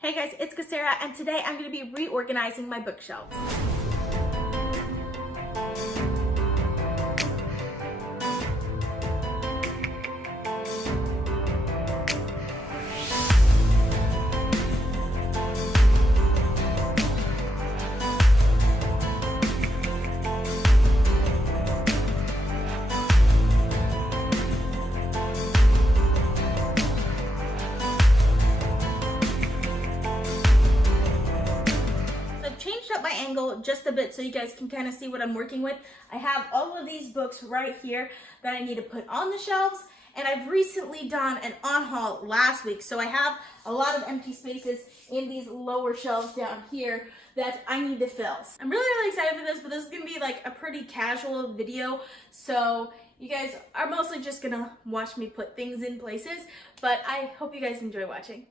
Hey guys, it's Sarah, and today I'm going to be reorganizing my bookshelves. Changed up my angle just a bit so you guys can kind of see what I'm working with. I have all of these books right here that I need to put on the shelves, and I've recently done an on haul last week, so I have a lot of empty spaces in these lower shelves down here that I need to fill. I'm really excited for this, but this is gonna be like a pretty casual video, so you guys are mostly just gonna watch me put things in places, but I hope you guys enjoy watching.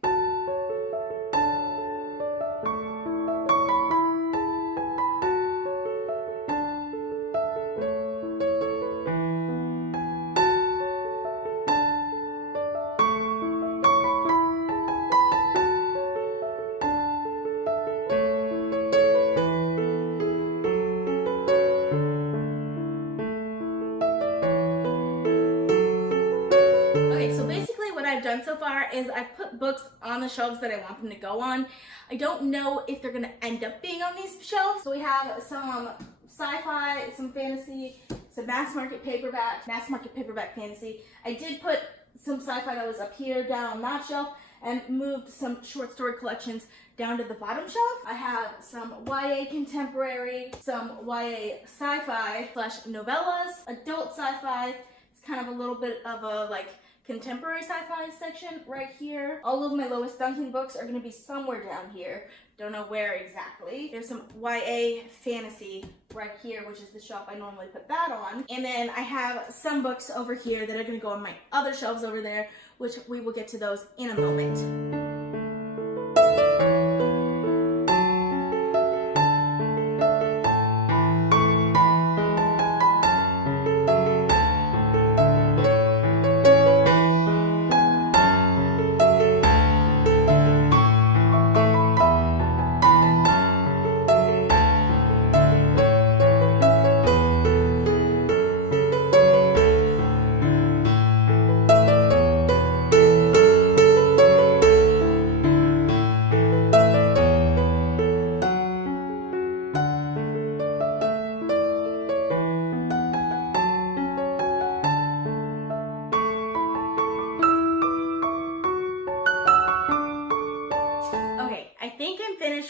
I've done so far is I've put books on the shelves that I want them to go on. I don't know if they're gonna end up being on these shelves. So we have some sci-fi, some fantasy, some mass market paperback fantasy. I did put some sci-fi that was up here down on that shelf and moved some short story collections down to the bottom shelf. I have some YA contemporary, some YA sci-fi / novellas, adult sci-fi. It's kind of a little bit of a contemporary sci-fi section right here. All of my Lowest Duncan books are gonna be somewhere down here. Don't know where exactly. There's some YA fantasy right here, which is the shelf I normally put that on. And then I have some books over here that are gonna go on my other shelves over there, which we will get to those in a moment.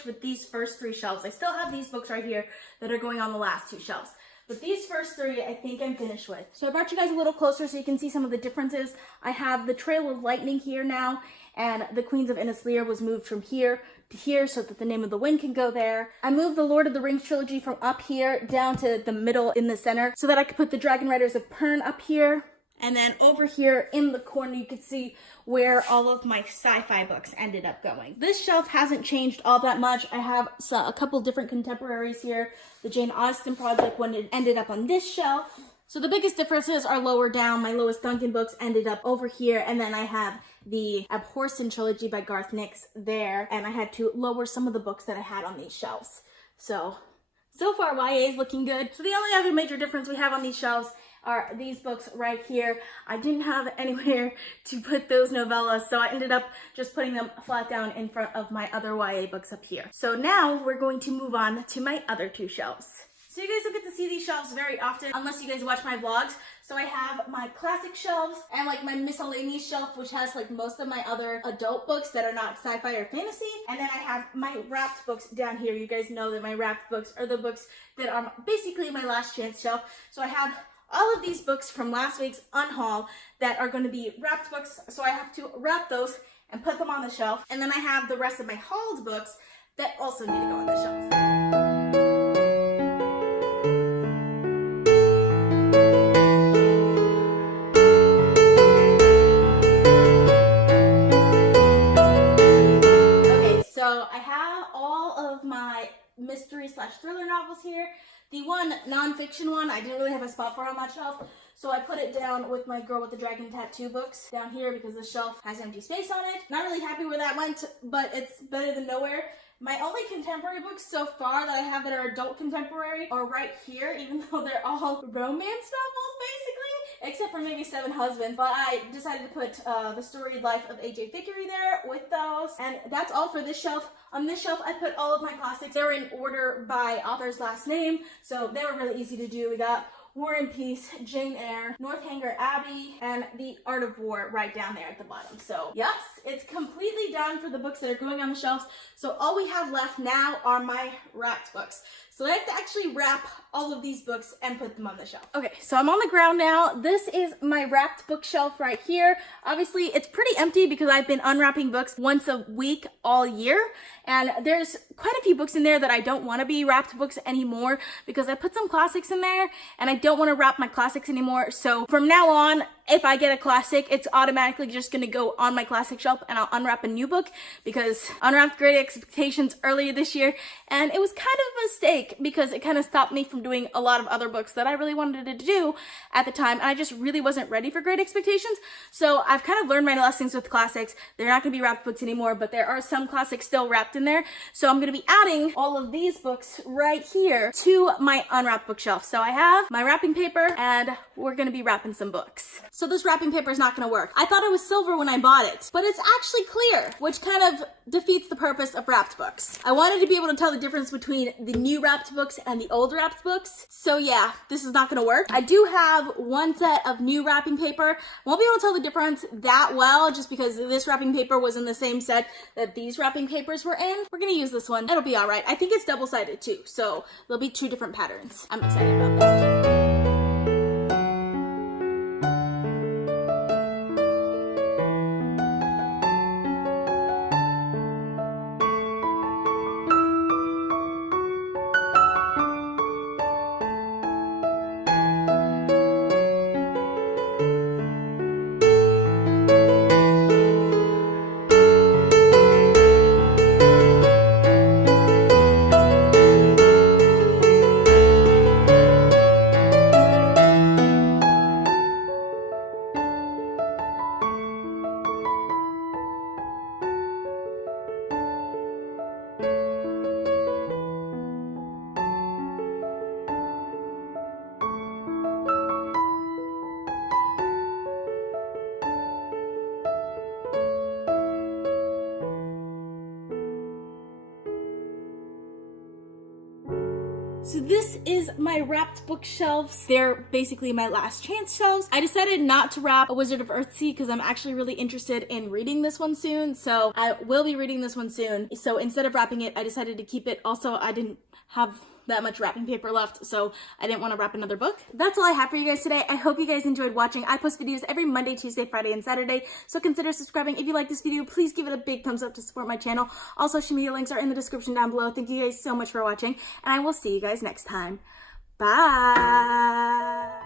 With these first three shelves. I still have these books right here that are going on the last two shelves. But these first three, I think I'm finished with. So I brought you guys a little closer so you can see some of the differences. I have the Trail of Lightning here now, and the Queens of Innislea was moved from here to here so that the Name of the Wind can go there. I moved the Lord of the Rings trilogy from up here down to the middle in the center so that I could put the Dragon Riders of Pern up here. And then over here in the corner, you can see where all of my sci-fi books ended up going. This shelf hasn't changed all that much. I have a couple different contemporaries here. The Jane Austen project when it ended up on this shelf. So the biggest differences are lower down. My Lowest Duncan books ended up over here. And then I have the Abhorsen trilogy by Garth Nix there. And I had to lower some of the books that I had on these shelves. So far YA is looking good. So the only other major difference we have on these shelves are these books right here. I didn't have anywhere to put those novellas, so I ended up just putting them flat down in front of my other YA books up here. So now we're going to move on to my other two shelves. So you guys don't get to see these shelves very often unless you guys watch my vlogs. So I have my classic shelves and my miscellaneous shelf, which has most of my other adult books that are not sci-fi or fantasy. And then I have my wrapped books down here. You guys know that my wrapped books are the books that are basically my last chance shelf. So I have all of these books from last week's unhaul that are going to be wrapped books, so I have to wrap those and put them on the shelf. And then I have the rest of my hauled books that also need to go on the shelf. Okay, so I have all of my mystery / thriller novels here. The one nonfiction one, I didn't really have a spot for on that shelf, So I put it down with my Girl with the Dragon Tattoo books down here because the shelf has empty space on it. Not really happy where that went, but it's better than nowhere. My only contemporary books so far that I have that are adult contemporary are right here, even though they're all romance novels basically, except for maybe Seven Husbands. But I decided to put The Storied Life of A.J. Thickery there with those. And that's all for this shelf. On this shelf, I put all of my classics. They're in order by author's last name, so they were really easy to do. We got War and Peace, Jane Eyre, Northanger Abbey, and The Art of War right down there at the bottom. So yes, it's completely done for the books that are going on the shelves. So all we have left now are my wrapped books. So I have to actually wrap all of these books and put them on the shelf. Okay, so I'm on the ground now. This is my wrapped bookshelf right here. Obviously, it's pretty empty because I've been unwrapping books once a week all year. And there's quite a few books in there that I don't want to be wrapped books anymore because I put some classics in there and I don't want to wrap my classics anymore. So from now on, if I get a classic, it's automatically just going to go on my classic shelf and I'll unwrap a new book because I unwrapped Great Expectations earlier this year and it was kind of a mistake because it kind of stopped me from doing a lot of other books that I really wanted to do at the time, and I just really wasn't ready for Great Expectations. So I've kind of learned my lessons with classics. They're not going to be wrapped books anymore, but there are some classics still wrapped in there. So I'm going to be adding all of these books right here to my unwrapped bookshelf. So I have my wrapping paper and we're going to be wrapping some books. So this wrapping paper is not going to work. I thought it was silver when I bought it, but it's actually clear, which kind of defeats the purpose of wrapped books. I wanted to be able to tell the difference between the new wrapped books and the old wrapped books. So yeah, this is not going to work. I do have one set of new wrapping paper. Won't be able to tell the difference that well just because this wrapping paper was in the same set that these wrapping papers were in. We're going to use this one. It'll be all right. I think it's double-sided too, so there'll be two different patterns. I'm excited about that. So this is my wrapped bookshelves. They're basically my last chance shelves. I decided not to wrap A Wizard of Earthsea because I'm actually really interested in reading this one soon. So I will be reading this one soon. So instead of wrapping it, I decided to keep it. Also, I didn't have that much wrapping paper left, so I didn't want to wrap another book. That's all I have for you guys today. I hope you guys enjoyed watching. I post videos every Monday, Tuesday, Friday, and Saturday, so consider subscribing. If you like this video, please give it a big thumbs up to support my channel. All social media links are in the description down below. Thank you guys so much for watching, and I will see you guys next time. Bye!